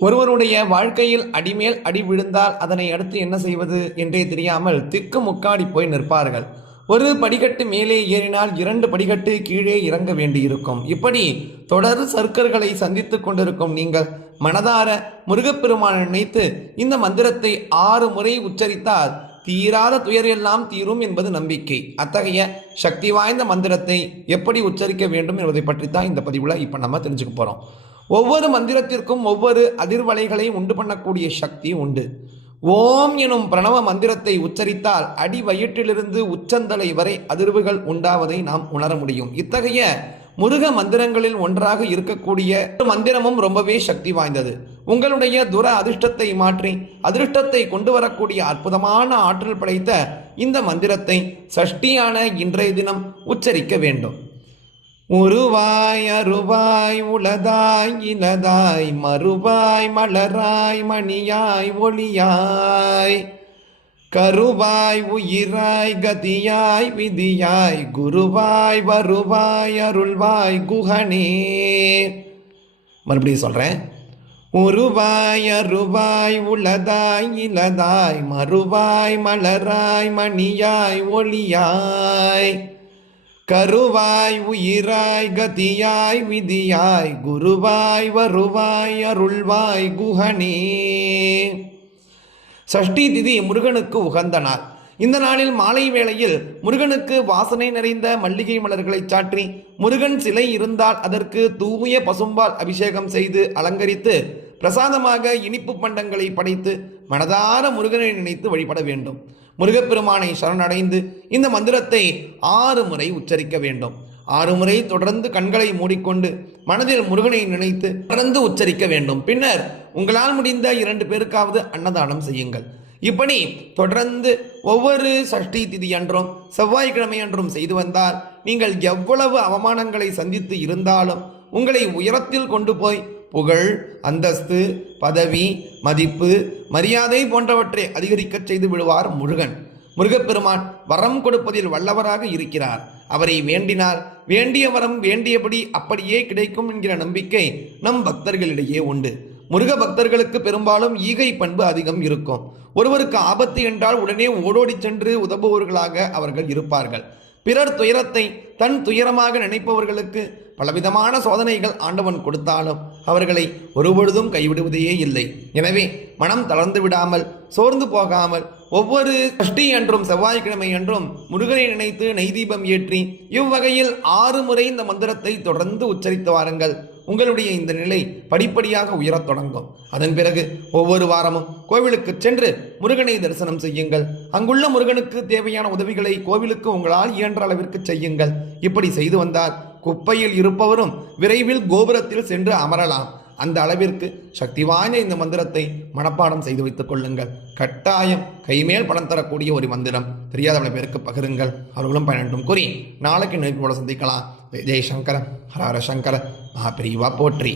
ஒருவருடைய வாழ்க்கையில் அடிமேல் அடி விழுந்தால் அதனை அடுத்து என்ன செய்வது என்றே தெரியாமல் திக்கு முக்காடி போய் நிற்பார்கள். ஒரு படிக்கட்டு மேலே ஏறினால் 2 படிக்கட்டு கீழே இறங்க வேண்டியிருக்கும். இப்படி தொடர் சர்க்கர்களை சந்தித்து கொண்டிருக்கும் நீங்கள் மனதார முருகப்பெருமானை நினைத்து இந்த மந்திரத்தை 6 முறை உச்சரித்தால் தீராத துயர் எல்லாம் தீரும் என்பது நம்பிக்கை. அத்தகைய சக்தி வாய்ந்த மந்திரத்தை எப்படி உச்சரிக்க வேண்டும் என்பதை பற்றித்தான் இந்த பதிவில் இப்போ நம்ம தெரிஞ்சுக்க போகிறோம். ஒவ்வொரு மந்திரத்திற்கும் ஒவ்வொரு அதிர்வலைகளை உண்டு பண்ணக்கூடிய சக்தி உண்டு. ஓம் எனும் பிரணவ மந்திரத்தை உச்சரித்தால் அடி வயிற்றிலிருந்து உச்சந்தலை வரை அதிர்வுகள் உண்டாவதை நாம் உணர முடியும். இத்தகைய முருக மந்திரங்களில் ஒன்றாக இருக்கக்கூடிய மந்திரமும் ரொம்பவே சக்தி வாய்ந்தது. உங்களுடைய துர அதிர்ஷ்டத்தை மாற்றி அதிர்ஷ்டத்தை கொண்டு வரக்கூடிய அற்புதமான ஆற்றல் படைத்த இந்த மந்திரத்தை சஷ்டியான இன்றைய தினம் உச்சரிக்க வேண்டும். உருவாய் அருவாய் உளதாய் இலதாய் மறுவாய் மலராய் மணியாய் ஒளியாய் கருவாய் உயிராய் கதியாய் விதியாய் குருவாய் வருவாய் அருள்வாய் குஹனே. மறுபடியும் சொல்றேன். உருவாய் அருவாய் உளதாய் இலதாய் மறுவாய் மலராய் மணியாய் ஒளியாய் கருவாய் உயிராய் கதியாய் விதியாய் குருவாய் வருவாய் அருள்வாய் குஹனே. சஷ்டி திதி முருகனுக்கு உகந்த நாள். இந்த நாளில் மாலை வேளையில் முருகனுக்கு வாசனை நிறைந்த மல்லிகை மலர்களை சாற்றி முருகன் சிலை இருந்தால் அதற்கு தூய பசும்பால் அபிஷேகம் செய்து அலங்கரித்து பிரசாதமாக இனிப்பு பண்டங்களை படைத்து மனதார முருகனை நினைத்து வழிபட வேண்டும். முருகப்பெருமானை சரணடைந்து இந்த மந்திரத்தை 6 முறை உச்சரிக்க வேண்டும். 6 முறை தொடர்ந்து கண்களை மூடிக்கொண்டு மனதில் முருகனை நினைத்து தொடர்ந்து உச்சரிக்க வேண்டும். பின்னர் உங்களால் முடிந்த 2 பேருக்காவது அன்னதானம் செய்யுங்கள். இப்படி தொடர்ந்து ஒவ்வொரு சஷ்டி திதி அன்றும் செவ்வாய்க்கிழமை அன்றும் செய்து வந்தால் நீங்கள் எவ்வளவு அவமானங்களை சந்தித்து இருந்தாலும் உங்களை உயரத்தில் கொண்டு போய் புகழ், அந்தஸ்து, பதவி, மதிப்பு, மரியாதை போன்றவற்றை அதிகரிக்க செய்து விடுவார் முருகன். முருகப்பெருமான் வரம் கொடுப்பதில் வல்லவராக இருக்கிறார். அவரை வேண்டினால் வேண்டிய வரம் வேண்டியபடி அப்படியே கிடைக்கும் என்கிற நம்பிக்கை நம் பக்தர்களிடையே உண்டு. முருக பக்தர்களுக்கு பெரும்பாலும் ஈகை பண்பு அதிகம் இருக்கும். ஒருவருக்கு ஆபத்து என்றால் உடனே ஓடோடி சென்று உதவுபவர்களாக அவர்கள் இருப்பார்கள். பிறர் துயரத்தை தன் துயரமாக நினைப்பவர்களுக்கு பலவிதமான சோதனைகள் ஆண்டவன் கொடுத்தாலும் அவர்களை ஒருபொழுதும் கைவிடுவதே இல்லை. எனவே மனம் தளர்ந்து விடாமல் சோர்ந்து போகாமல் ஒவ்வொரு சஷ்டி அன்றும் செவ்வாய்க்கிழமை அன்றும் முருகனை நினைத்து நெய்தீபம் ஏற்றி இவ்வகையில் 6 முறை இந்த மந்திரத்தை தொடர்ந்து உச்சரித்து வாருங்கள். உங்களுடைய இந்த நிலை படிப்படியாக உயரத் தொடங்கும். அதன் பிறகு ஒவ்வொரு வாரமும் கோவிலுக்கு சென்று முருகனை தரிசனம் செய்யுங்கள். அங்குள்ள முருகனுக்கு தேவையான உதவிகளை கோவிலுக்கு உங்களால் இயன்ற அளவிற்கு செய்யுங்கள். இப்படி செய்து வந்தால் குப்பையில் இருப்பவரும் விரைவில் கோபுரத்தில் சென்று அமரலாம். அந்த அளவிற்கு சக்தி வாய்ந்த இந்த மந்திரத்தை மனப்பாடம் செய்து வைத்துக் கொள்ளுங்கள். கட்டாயம் கைமேல் பணம் தரக்கூடிய ஒரு மந்திரம். தெரியாத பேருக்கு பகிருங்கள். அவர்களும் பயனட்டும் கூறி நாளைக்கு நினைப்போட சந்திக்கலாம். ஜெய் சங்கர ஹர ஹர சங்கர மகாபிரிவா போற்றி.